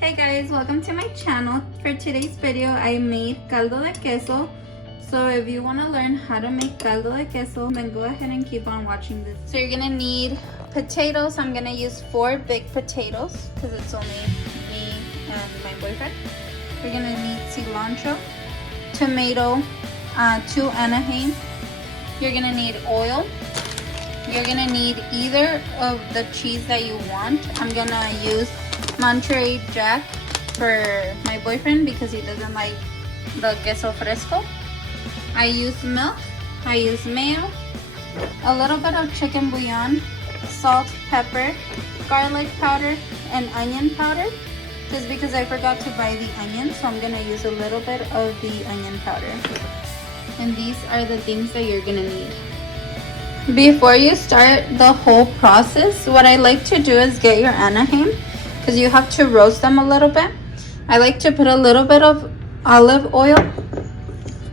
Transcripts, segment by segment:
Hey guys, welcome to my channel. For today's video, I made caldo de queso. So if you want to learn how to make caldo de queso, then go ahead and keep on watching this. So you're gonna need potatoes. I'm gonna use 4 big potatoes because it's only me and my boyfriend. We're gonna need cilantro, tomato, 2 Anaheim. You're gonna need oil. You're gonna need either of the cheese that you want. I'm gonna use Monterey Jack for my boyfriend because he doesn't like the queso fresco. I use milk, I use mayo, a little bit of chicken bouillon, salt, pepper, garlic powder, and onion powder. Just because I forgot to buy the onion, so I'm gonna use a little bit of the onion powder. And these are the things that you're gonna need. Before you start the whole process, what I like to do is get your Anaheim, because you have to roast them a little bit. I like to put a little bit of olive oil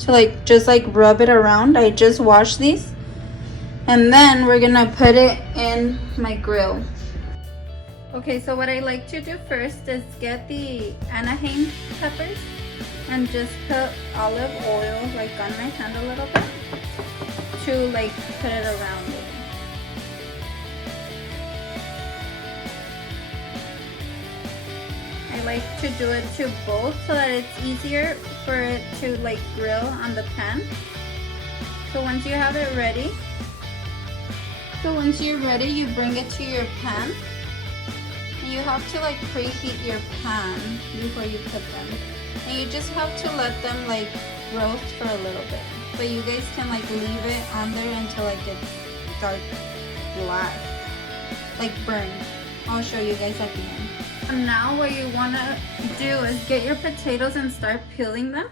to just rub it around. I just wash these, and then we're gonna put it in my grill. Okay, so what I like to do first is get the Anaheim peppers and just put olive oil on my hand a little bit to put it around it. I like to do it to both so that it's easier for it to grill on the pan. So once you have it ready, you bring it to your pan. And you have to preheat your pan before you put them. And you just have to let them roast for a little bit. But you guys can leave it on there until it gets dark black, burned. I'll show you guys at the end. And now what you want to do is get your potatoes and start peeling them.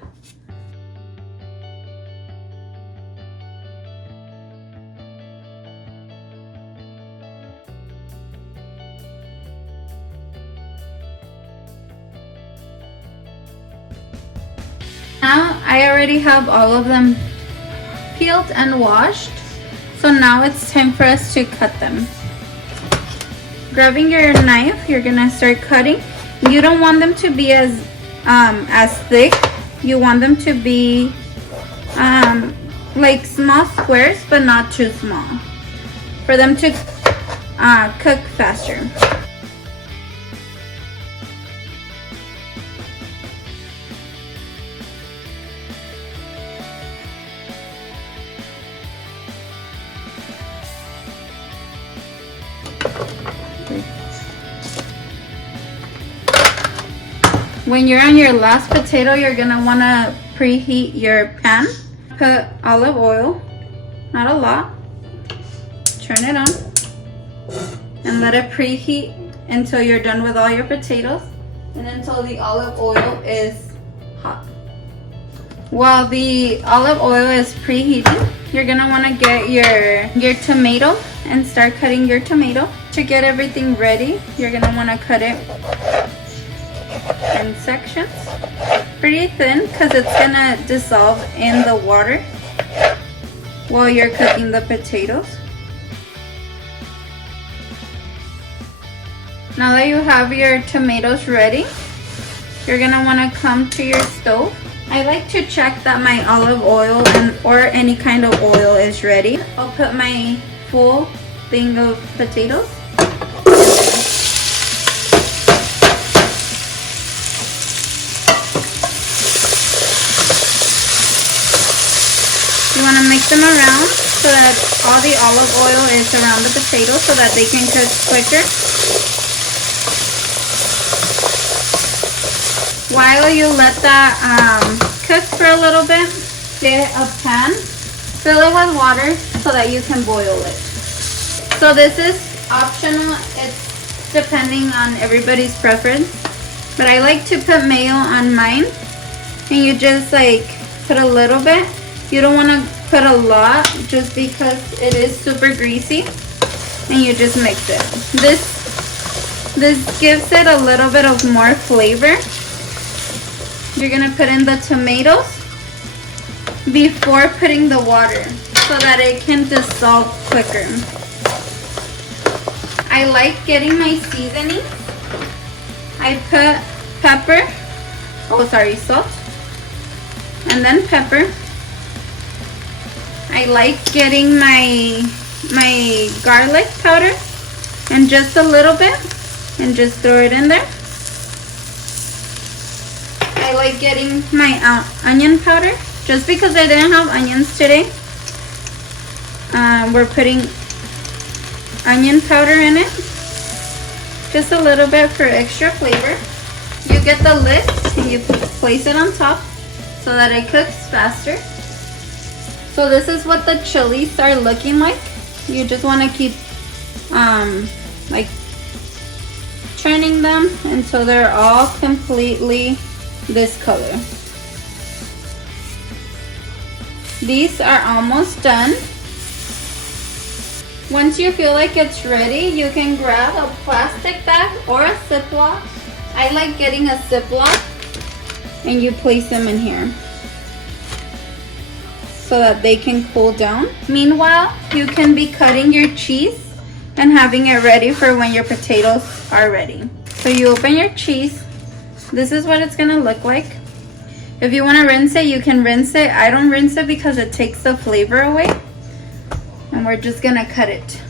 Now I already have all of them peeled and washed. So now it's time for us to cut them. Grabbing your knife, you're gonna start cutting. You don't want them to be as thick. You want them to be small squares, but not too small, for them to cook faster. When you're on your last potato, you're gonna wanna preheat your pan. Put olive oil, not a lot. Turn it on and let it preheat until you're done with all your potatoes and until the olive oil is hot. While the olive oil is preheating, you're gonna wanna get your tomato and start cutting your tomato. To get everything ready, you're gonna wanna cut it in sections, pretty thin, because it's gonna dissolve in the water while you're cooking the potatoes. Now that you have your tomatoes ready, you're gonna want to come to your stove. I like to check that my olive oil or any kind of oil is ready. I'll put my full thing of potatoes. You want to mix them around so that all the olive oil is around the potatoes so that they can cook quicker. While you let that cook for a little bit, get a pan, fill it with water so that you can boil it. So this is optional, it's depending on everybody's preference, but I like to put mayo on mine, and you just put a little bit. You don't want to put a lot just because it is super greasy, and you just mix it. This gives it a little bit of more flavor. You're gonna put in the tomatoes before putting the water so that it can dissolve quicker. I like getting my seasoning. I put pepper. Oh, sorry, salt. And then pepper. I like getting my garlic powder and just a little bit and just throw it in there. I like getting my onion powder just because I didn't have onions today. We're putting onion powder in it, just a little bit for extra flavor. You get the lid and you place it on top so that it cooks faster. So this is what the chilies are looking like. You just want to keep like turning them until they're all completely this color. These are almost done. Once you feel like it's ready, you can grab a plastic bag or a Ziploc. I like getting a Ziploc, and you place them in here so that they can cool down. Meanwhile, you can be cutting your cheese and having it ready for when your potatoes are ready. So you open your cheese. This is what it's gonna look like. If you wanna rinse it, you can rinse it. I don't rinse it because it takes the flavor away. And we're just gonna cut it.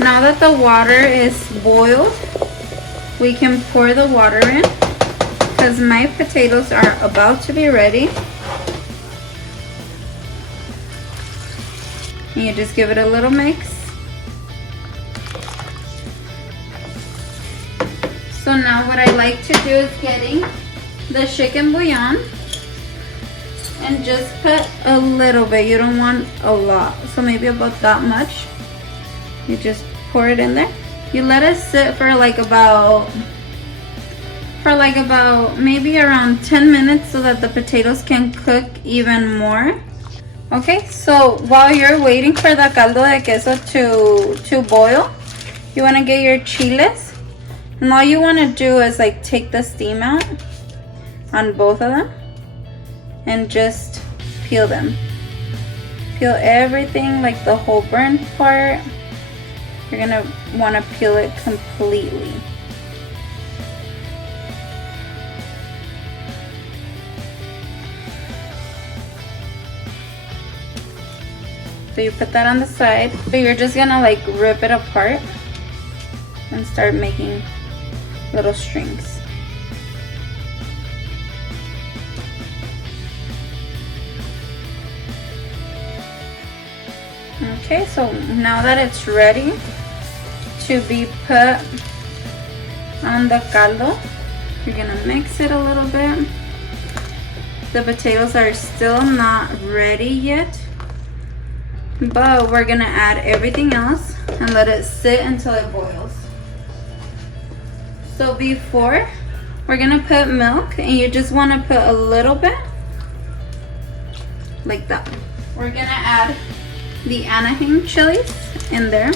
Now that the water is boiled, we can pour the water in because my potatoes are about to be ready. And you just give it a little mix. So now what I like to do is getting the chicken bouillon and just put a little bit. You don't want a lot, so maybe about that much. You just pour it in there. You let it sit for about maybe around 10 minutes so that the potatoes can cook even more. Okay, so while you're waiting for the caldo de queso to boil, you want to get your chiles, and all you want to do is like take the steam out on both of them and just peel them. Peel everything, like the whole burnt part. You're gonna want to peel it completely. So you put that on the side. So you're just gonna like rip it apart and start making little strings. Okay, so now that it's ready to be put on the caldo, you're gonna mix it a little bit. The potatoes are still not ready yet, but we're gonna add everything else and let it sit until it boils. So before, we're gonna put milk, and you just wanna put a little bit, like that. We're gonna add the Anaheim chilies in there.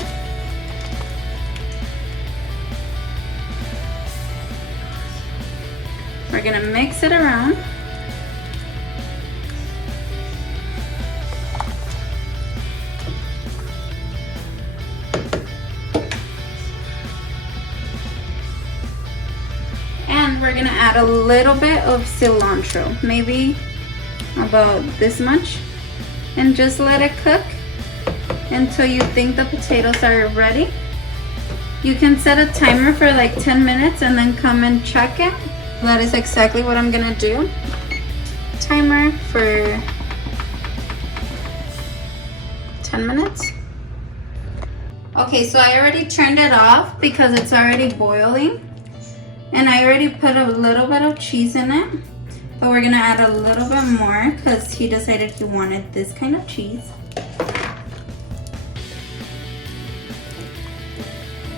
We're gonna mix it around. And we're gonna add a little bit of cilantro, maybe about this much, and just let it cook until you think the potatoes are ready. You can set a timer for like 10 minutes and then come and check it. That is exactly what I'm gonna do. Timer for 10 minutes. Okay, so I already turned it off because it's already boiling. And I already put a little bit of cheese in it. But we're gonna add a little bit more because he decided he wanted this kind of cheese.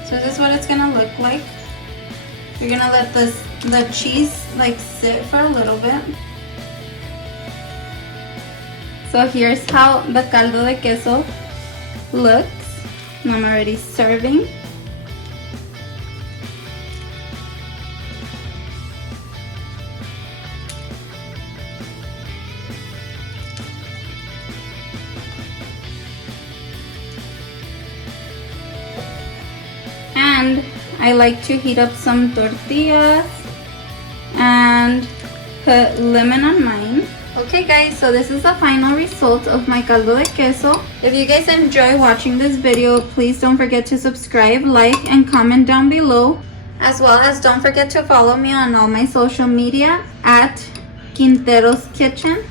So this is what it's gonna look like. You're gonna let the cheese like sit for a little bit. So here's how the caldo de queso looks. I'm already serving. And I like to heat up some tortillas and put lemon on mine. Okay guys, so this is the final result of my caldo de queso. If you guys enjoy watching this video, please don't forget to subscribe, like, and comment down below. As well as don't forget to follow me on all my social media at Quintero's Kitchen.